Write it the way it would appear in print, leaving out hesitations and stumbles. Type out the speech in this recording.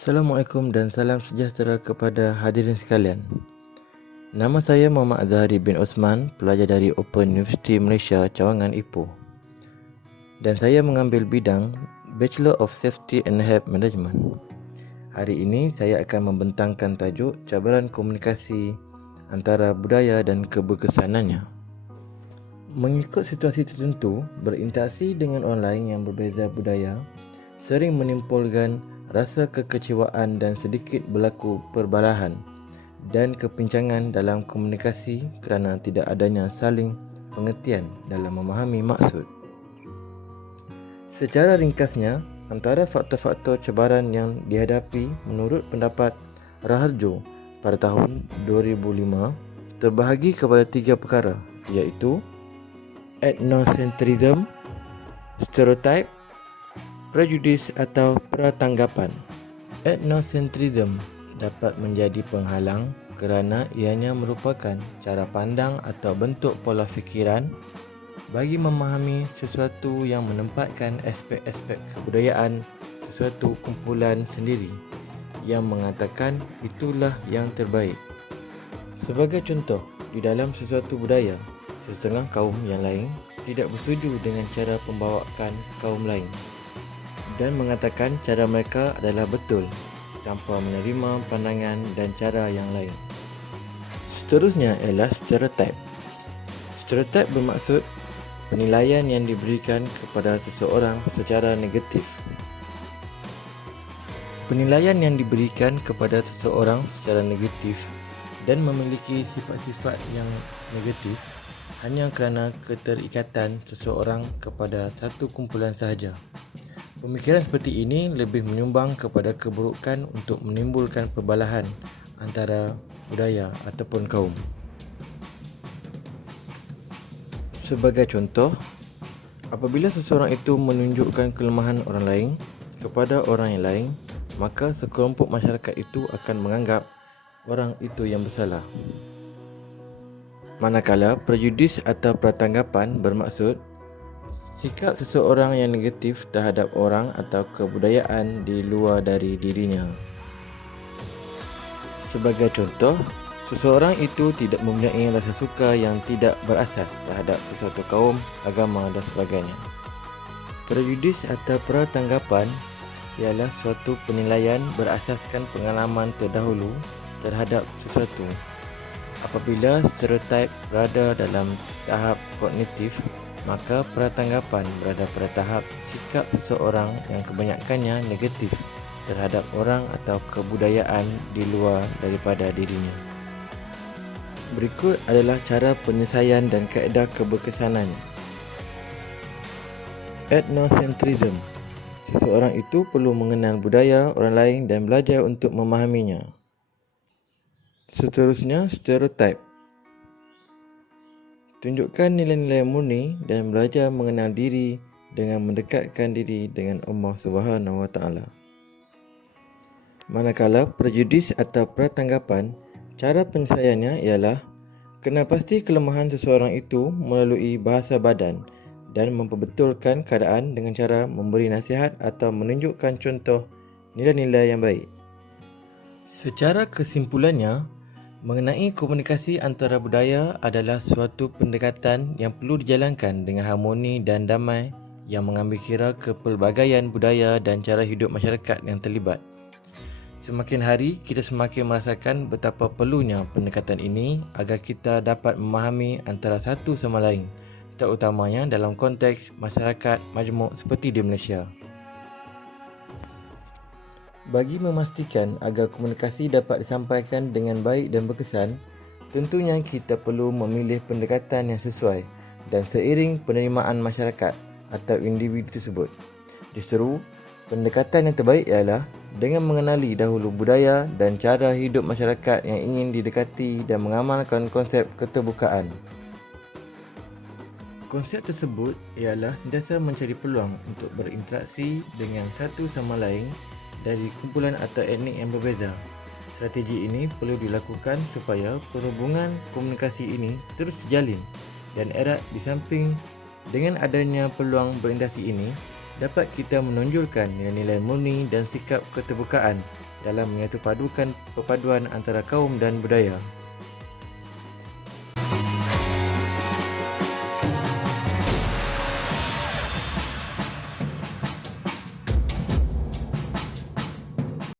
Assalamualaikum dan salam sejahtera kepada hadirin sekalian. Nama saya Muhammad Azhari bin Osman, pelajar dari Open University Malaysia, Cawangan, Ipoh. Dan saya mengambil bidang Bachelor of Safety and Health Management. Hari ini saya akan membentangkan tajuk cabaran komunikasi antara budaya dan keberkesanannya. Mengikut situasi tertentu, berinteraksi dengan orang lain yang berbeza budaya sering menimbulkan rasa kekecewaan dan sedikit berlaku perbalahan dan kepincangan dalam komunikasi kerana tidak adanya saling pengertian dalam memahami maksud. Secara ringkasnya, antara faktor-faktor cabaran yang dihadapi menurut pendapat Raharjo pada tahun 2005 terbahagi kepada 3 perkara, iaitu ethnocentrism, stereotype, prejudis atau pratanggapan. Ethnocentrism dapat menjadi penghalang kerana ianya merupakan cara pandang atau bentuk pola fikiran bagi memahami sesuatu yang menempatkan aspek-aspek kebudayaan sesuatu kumpulan sendiri yang mengatakan itulah yang terbaik. Sebagai contoh, di dalam sesuatu budaya, setengah kaum yang lain tidak bersetuju dengan cara pembawaan kaum lain dan mengatakan cara mereka adalah betul tanpa menerima pandangan dan cara yang lain. Seterusnya ialah stereotype. Stereotype bermaksud penilaian yang diberikan kepada seseorang secara negatif. Penilaian yang diberikan kepada seseorang secara negatif dan memiliki sifat-sifat yang negatif hanya kerana keterikatan seseorang kepada satu kumpulan sahaja. Pemikiran seperti ini lebih menyumbang kepada keburukan untuk menimbulkan perbalahan antara budaya ataupun kaum. Sebagai contoh, apabila seseorang itu menunjukkan kelemahan orang lain kepada orang yang lain, maka sekelompok masyarakat itu akan menganggap orang itu yang bersalah. Manakala prejudis atau pratanggapan bermaksud sikap seseorang yang negatif terhadap orang atau kebudayaan di luar dari dirinya. Sebagai contoh, seseorang itu tidak mempunyai rasa suka yang tidak berasas terhadap sesuatu kaum, agama dan sebagainya. Prejudis atau pratanggapan ialah suatu penilaian berasaskan pengalaman terdahulu terhadap sesuatu. Apabila stereotip berada dalam tahap kognitif, maka pratanggapan berada pada tahap sikap seseorang yang kebanyakannya negatif terhadap orang atau kebudayaan di luar daripada dirinya. Berikut adalah cara penyelesaian dan kaedah keberkesanan. Ethnocentrism. Seseorang itu perlu mengenal budaya orang lain dan belajar untuk memahaminya. Seterusnya, stereotype. Tunjukkan nilai-nilai murni dan belajar mengenal diri dengan mendekatkan diri dengan Allah Subhanahu Wa Taala. Manakala prejudis atau pratanggapan, cara penyelesaiannya ialah kena pasti kelemahan seseorang itu melalui bahasa badan dan memperbetulkan keadaan dengan cara memberi nasihat atau menunjukkan contoh nilai-nilai yang baik. Secara kesimpulannya, mengenai komunikasi antara budaya adalah suatu pendekatan yang perlu dijalankan dengan harmoni dan damai yang mengambil kira kepelbagaian budaya dan cara hidup masyarakat yang terlibat. Semakin hari, kita semakin merasakan betapa perlunya pendekatan ini agar kita dapat memahami antara satu sama lain, terutamanya dalam konteks masyarakat majmuk seperti di Malaysia. Bagi memastikan agar komunikasi dapat disampaikan dengan baik dan berkesan, tentunya kita perlu memilih pendekatan yang sesuai dan seiring penerimaan masyarakat atau individu tersebut. Diseru, pendekatan yang terbaik ialah dengan mengenali dahulu budaya dan cara hidup masyarakat yang ingin didekati dan mengamalkan konsep keterbukaan. Konsep tersebut ialah sentiasa mencari peluang untuk berinteraksi dengan satu sama lain dari kumpulan atau etnik yang berbeza. Strategi ini perlu dilakukan supaya perhubungan komunikasi ini terus terjalin dan erat. Di samping dengan adanya peluang berinteraksi ini, dapat kita menonjolkan nilai-nilai murni dan sikap keterbukaan dalam menyatupadukan perpaduan antara kaum dan budaya.